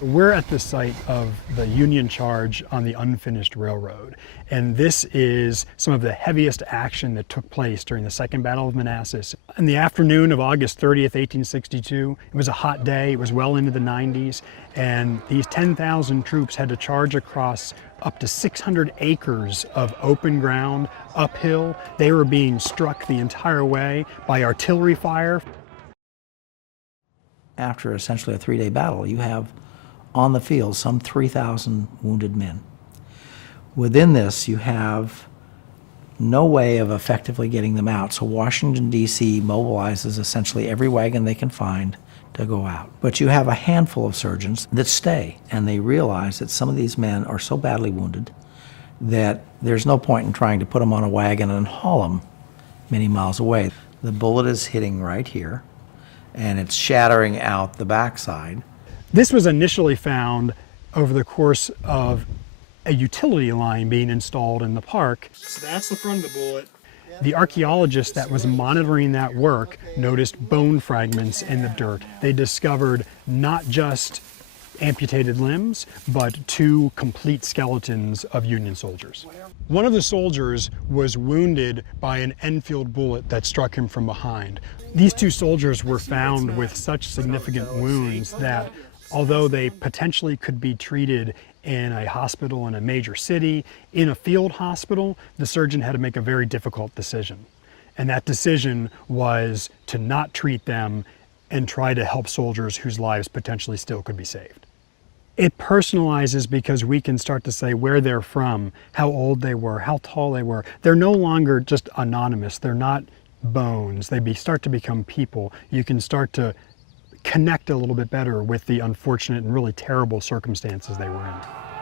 We're at the site of the Union charge on the unfinished railroad, and this is some of the heaviest action that took place during the Second Battle of Manassas. In the afternoon of August 30th, 1862, it was a hot day, it was well into the 90s, and these 10,000 troops had to charge across up to 600 acres of open ground, uphill. They were being struck the entire way by artillery fire. After essentially a 3-day battle, you have on the field some 3,000 wounded men. Within this, you have no way of effectively getting them out, so Washington, D.C. mobilizes essentially every wagon they can find to go out. But you have a handful of surgeons that stay, and they realize that some of these men are so badly wounded that there's no point in trying to put them on a wagon and haul them many miles away. The bullet is hitting right here, and it's shattering out the backside. This was initially found over the course of a utility line being installed in the park. So that's the front of the bullet. The archaeologist that was monitoring that work noticed bone fragments in the dirt. They discovered not just amputated limbs, but 2 complete skeletons of Union soldiers. One of the soldiers was wounded by an Enfield bullet that struck him from behind. These 2 soldiers were found with such significant wounds that although they potentially could be treated in a hospital in a major city, in a field hospital, the surgeon had to make a very difficult decision. And that decision was to not treat them and try to help soldiers whose lives potentially still could be saved. It personalizes because we can start to say where they're from, how old they were, how tall they were. They're no longer just anonymous. They're not bones. They start to become people. You can start to connect a little bit better with the unfortunate and really terrible circumstances they were in.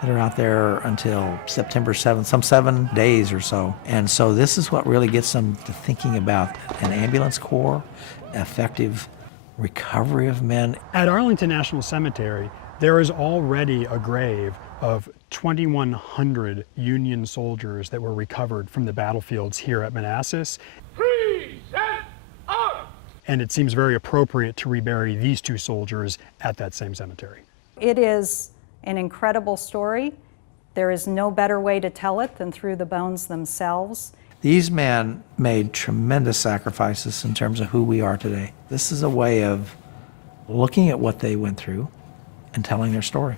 They're out there until September 7th, some 7 days or so. And so this is what really gets them to thinking about an ambulance corps, effective recovery of men. At Arlington National Cemetery, there is already a grave of 2,100 Union soldiers that were recovered from the battlefields here at Manassas. And it seems very appropriate to rebury these 2 soldiers at that same cemetery. It is an incredible story. There is no better way to tell it than through the bones themselves. These men made tremendous sacrifices in terms of who we are today. This is a way of looking at what they went through and telling their story.